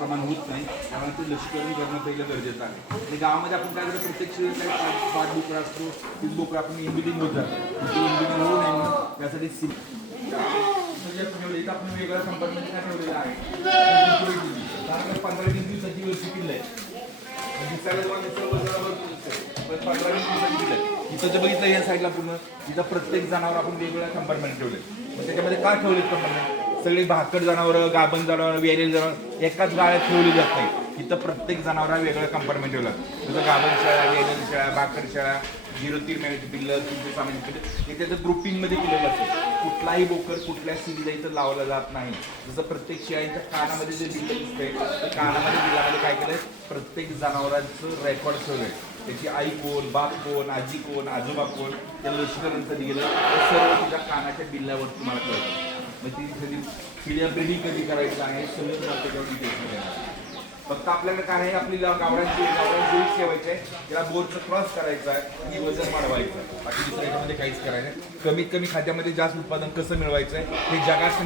प्रमाण होत नाही, त्यामुळे ते लसीकरण करणं पहिलं गरजेचं आहे. आणि गावामध्ये आपण काय करतो, प्रत्येक शेळी काही 5 बोकडा असतो, 30 बोकडा आपण इंबिडिंग होत जातो. इंबिडिंग होऊ नये म्हणून त्यासाठी ठेवले आपण वेगळ्या कंपार्टमेंट काय ठेवलेलं आहे. 15-20 दिवसाची लसी पिल्लं आहे. दिसायला जेव्हा पण 15-20 दिवसाची पिल्लं आहे. इथं जर बघितलं या साईडला पूर्ण तिथं प्रत्येक जनावर आपण वेगवेगळ्या कंपार्टमेंट ठेवले. मग त्याच्यामध्ये काय ठेवलेत कंपार्टमेंट, सगळी भाकड जनावरं, गाभण जनावर, वेलेल जनावर एकाच गाळ्यात ठेवली जात नाही. इथं प्रत्येक जनावर वेगळं कंपार्टमेंट ठेवलं. जसं गाभण शेळ्या, वेलेल शेळ्या, भाकड शेळ्या, 0-3 महिन्याची पिल्लं, 3 ते 6 महिन्याची पिल्लं, हे त्याचं ग्रुपिंगमध्ये केलं जातं. कुठलाही बोकड कुठल्या सिलीला इथं लावला जात नाही. जसं प्रत्येक शेळ्यांच्या कानामध्ये जे बिल्लं दिसतंय, त्या कानामध्ये बिल्लामध्ये काय केलंय, प्रत्येक जनावरांचं रेकॉर्ड ठेवलंय. त्याची आई कोण, बाप कोण, आजी कोण, आजोबा कोण, त्या लसीकरण कधी गेलं हे सर्व तिच्या कानाच्या बिल्ल्यावर तुम्हाला कळतं. मग ती कधी पिढ्या ब्रिडिंग कधी करायचं आहे सगळं तुम्हाला त्याच्यावर डिटेल्समध्ये आहे. फक्त आपल्याला काय आहे, आपली गावरांची जोडी ठेवायची आहे, त्याला बोरचं क्रॉस करायचं आहे आणि वजन वाढवायचं आहे. बाकी दुसऱ्या याच्यामध्ये काहीच करायचं नाही. कमीत कमी खाद्यामध्ये जास्त उत्पादन कसं मिळवायचं आहे हे जगात